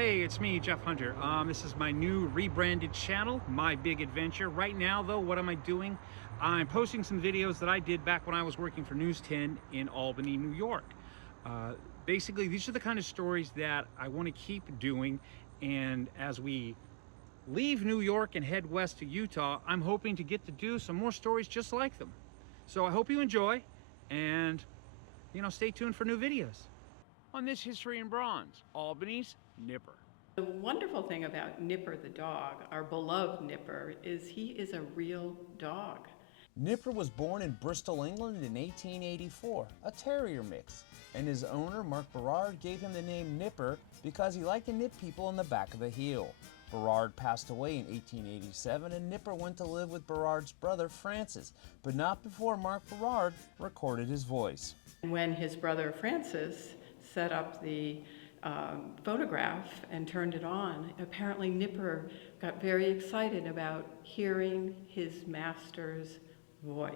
Hey, it's me, Jeff Hunter. This is my new rebranded channel, My Big Adventure. Right now, though, what am I doing? I'm posting some videos that I did back when I was working for News 10 in Albany, New York. Basically, these are the kind of stories that I want to keep doing. And as we leave New York and head west to Utah, I'm hoping to get to do some more stories just like them. So I hope you enjoy, and stay tuned for new videos. On this History in Bronze, Albany's Nipper. The wonderful thing about Nipper the dog, our beloved Nipper, is he is a real dog. Nipper was born in Bristol, England in 1884, a terrier mix, and his owner, Mark Berard, gave him the name Nipper because he liked to nip people on the back of the heel. Berard passed away in 1887 and Nipper went to live with Berard's brother Francis, but not before Mark Berard recorded his voice. When his brother Francis set up the phonograph and turned it on, apparently Nipper got very excited about hearing his master's voice.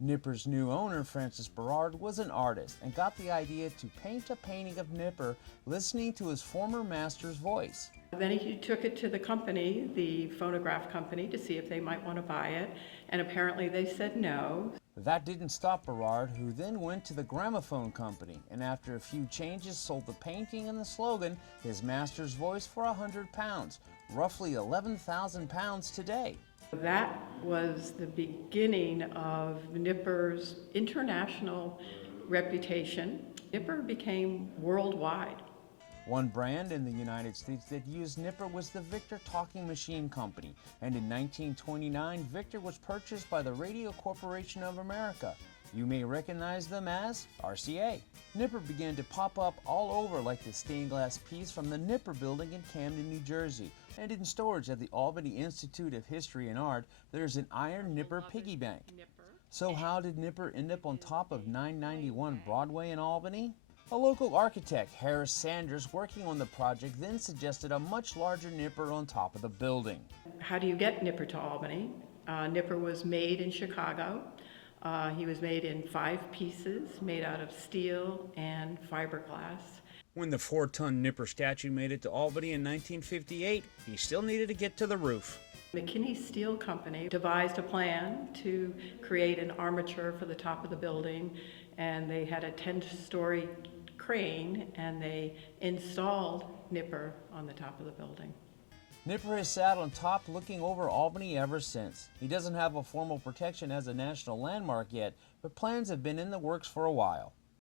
Nipper's new owner, Francis Berard, was an artist and got the idea to paint a painting of Nipper listening to his former master's voice. Then he took it to the company, the phonograph company, to see if they might want to buy it, and apparently they said no. That didn't stop Berard, who then went to the gramophone company, and after a few changes sold the painting and the slogan, his master's voice, for £100, roughly £11,000 today. That was the beginning of Nipper's international reputation. Nipper became worldwide. One brand in the United States that used Nipper was the Victor Talking Machine Company, and in 1929, Victor was purchased by the Radio Corporation of America. You may recognize them as RCA. Nipper began to pop up all over like the stained glass piece from the Nipper Building in Camden, New Jersey. And in storage at the Albany Institute of History and Art, there's an iron Nipper piggy bank. So how did Nipper end up on top of 991 Broadway in Albany? A local architect, Harris Sanders, working on the project, then suggested a much larger Nipper on top of the building. How do you get Nipper to Albany? Nipper was made in Chicago. He was made in 5 pieces, made out of steel and fiberglass. When the 4-ton Nipper statue made it to Albany in 1958, he still needed to get to the roof. McKinney Steel Company devised a plan to create an armature for the top of the building, and they had a 10-story crane, and they installed Nipper on the top of the building. Nipper has sat on top looking over Albany ever since. He doesn't have a formal protection as a national landmark yet, but plans have been in the works for a while.